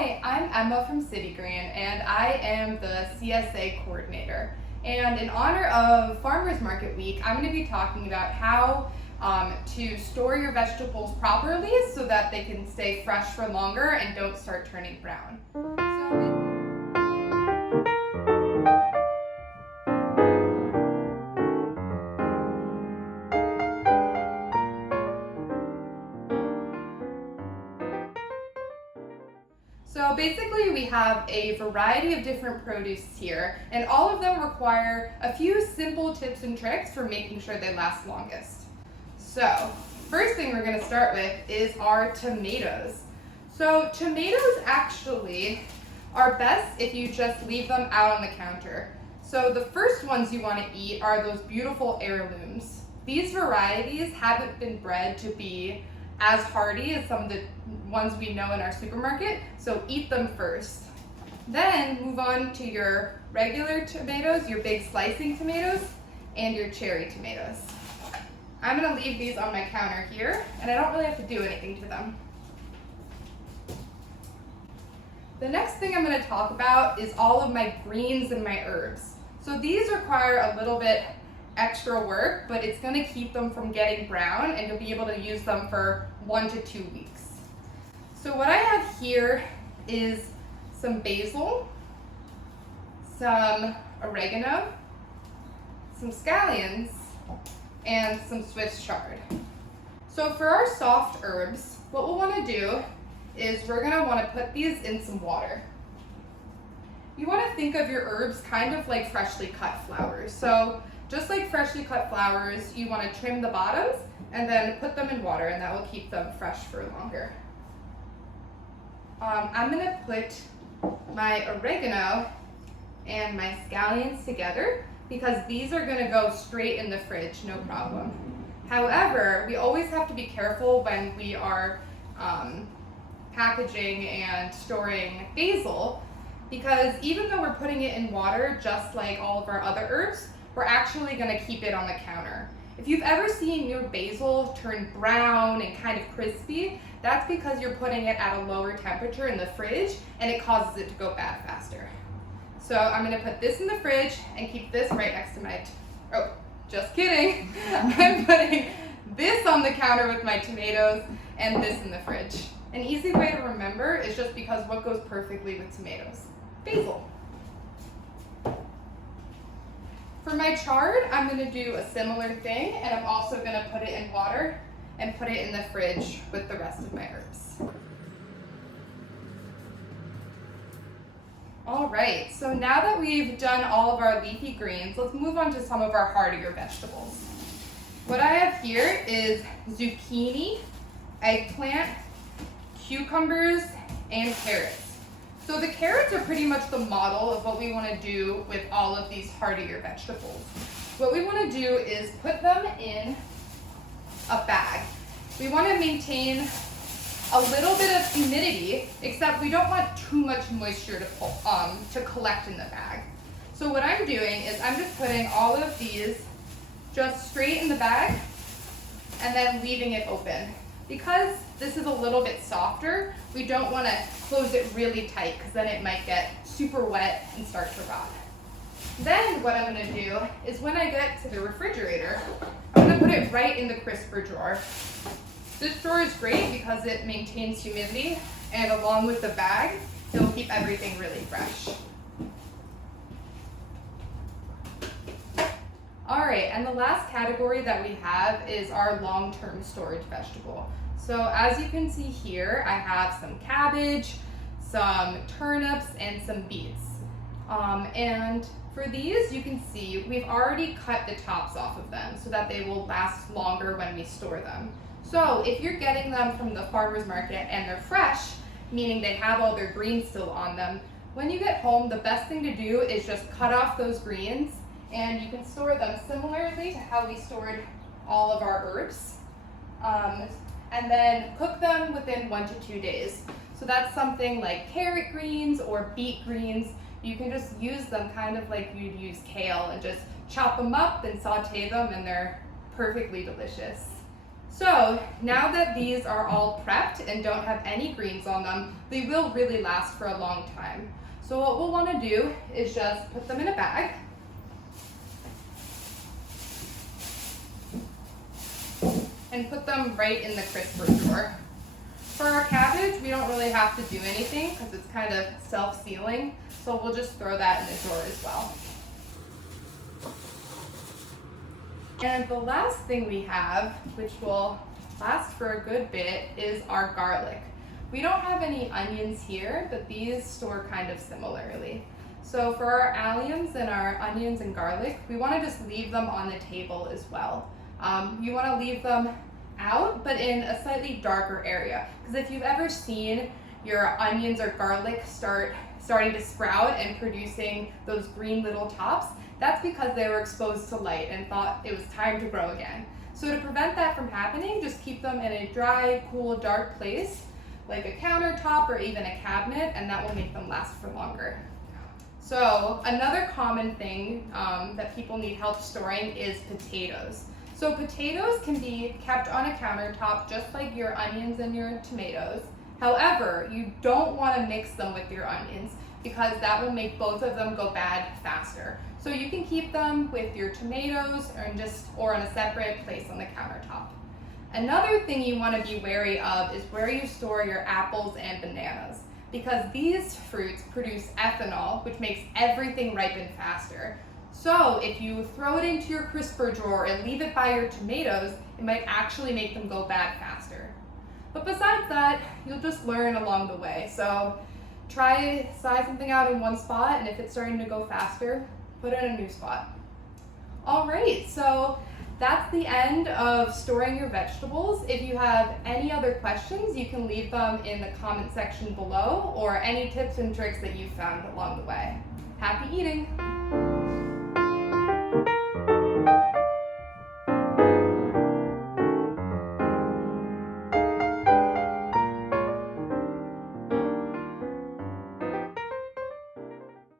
Hi, I'm Emma from City Green, and I am the CSA coordinator. And in honor of Farmers Market Week, I'm going to be talking about how to store your vegetables properly so that they can stay fresh for longer and don't start turning brown. So basically we have a variety of different produce here, and all of them require a few simple tips and tricks for making sure they last longest. So first thing we're going to start with is our tomatoes. So tomatoes actually are best if you just leave them out on the counter. So the first ones you want to eat are those beautiful heirlooms. These varieties haven't been bred to be as hardy as some of the ones we know in our supermarket, so eat them first. Then move on to your regular tomatoes, your big slicing tomatoes, and your cherry tomatoes. I'm gonna leave these on my counter here, and I don't really have to do anything to them. The next thing I'm gonna talk about is all of my greens and my herbs. So these require a little bit extra work, but it's going to keep them from getting brown, and you'll be able to use them for 1 to 2 weeks. So what I have here is some basil, some oregano, some scallions, and some Swiss chard. So for our soft herbs, what we'll want to do is we're going to want to put these in some water. You want to think of your herbs kind of like freshly cut flowers. So just like freshly cut flowers, you want to trim the bottoms and then put them in water, and that will keep them fresh for longer. I'm going to put my oregano and my scallions together because these are going to go straight in the fridge, no problem. However, we always have to be careful when we are packaging and storing basil, because even though we're putting it in water just like all of our other herbs, we're actually going to keep it on the counter. If you've ever seen your basil turn brown and kind of crispy, that's because you're putting it at a lower temperature in the fridge, and it causes it to go bad faster. So I'm going to put this in the fridge and keep this right next to my, oh, just kidding. I'm putting this on the counter with my tomatoes and this in the fridge. An easy way to remember is just because what goes perfectly with tomatoes? Basil. For my chard, I'm going to do a similar thing, and I'm also going to put it in water and put it in the fridge with the rest of my herbs. All right, so now that we've done all of our leafy greens, let's move on to some of our hardier vegetables. What I have here is zucchini, eggplant, cucumbers, and carrots. So the carrots are pretty much the model of what we want to do with all of these hardier vegetables. What we want to do is put them in a bag. We want to maintain a little bit of humidity, except we don't want too much moisture to collect in the bag. So what I'm doing is I'm just putting all of these just straight in the bag and then leaving it open. Because this is a little bit softer, we don't want to close it really tight because then it might get super wet and start to rot. Then what I'm going to do is when I get to the refrigerator, I'm going to put it right in the crisper drawer. This drawer is great because it maintains humidity, and along with the bag, it will keep everything really fresh. All right, and the last category that we have is our long-term storage vegetable. So as you can see here, I have some cabbage, some turnips, and some beets. And for these, you can see we've already cut the tops off of them so that they will last longer when we store them. So if you're getting them from the farmer's market and they're fresh, meaning they have all their greens still on them, when you get home, the best thing to do is just cut off those greens, and you can store them similarly to how we stored all of our herbs. And then cook them within 1 to 2 days. So that's something like carrot greens or beet greens. You can just use them kind of like you'd use kale and just chop them up and saute them, and they're perfectly delicious. So now that these are all prepped and don't have any greens on them, they will really last for a long time. So what we'll want to do is just put them in a bag. And put them right in the crisper drawer. For our cabbage, we don't really have to do anything because it's kind of self-sealing, so we'll just throw that in the drawer as well. And the last thing we have, which will last for a good bit, is our garlic. We don't have any onions here, but these store kind of similarly. So for our alliums and our onions and garlic, we want to just leave them on the table as well. You want to leave them out, but in a slightly darker area. Because if you've ever seen your onions or garlic starting to sprout and producing those green little tops, that's because they were exposed to light and thought it was time to grow again. So to prevent that from happening, just keep them in a dry, cool, dark place, like a countertop or even a cabinet, and that will make them last for longer. So another common thing that people need help storing is potatoes. So potatoes can be kept on a countertop just like your onions and your tomatoes. However, you don't want to mix them with your onions because that will make both of them go bad faster. So you can keep them with your tomatoes or in a separate place on the countertop. Another thing you want to be wary of is where you store your apples and bananas, because these fruits produce ethanol, which makes everything ripen faster. So if you throw it into your crisper drawer and leave it by your tomatoes, it might actually make them go bad faster. But besides that, you'll just learn along the way. So try size something out in one spot, and if it's starting to go faster, put it in a new spot. All right, so that's the end of storing your vegetables. If you have any other questions, you can leave them in the comment section below, or any tips and tricks that you've found along the way. Happy eating!